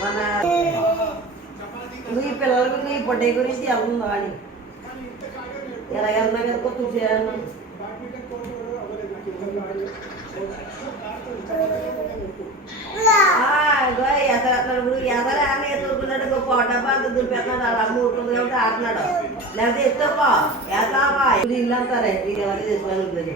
మన ఈ పిల్లలకు ఈ పొట్టే గురించి అవుతుందో అని ఎలాగన్నా కనుక చూసేయాలి. ఎసరప్పుడు ఎసర అన్నీ ఎదుర్కొన్నాడు గొప్ప డబ్బా అంత దులిపేస్తున్నాడు. అలా మూడుకుంది కాబట్టి ఆడుతున్నాడు. లేకపోతే ఎత్తుపా ఎత్తాపా ఇల్లు అంటారే ఇది ఎవరికి చేసుకోవాలి.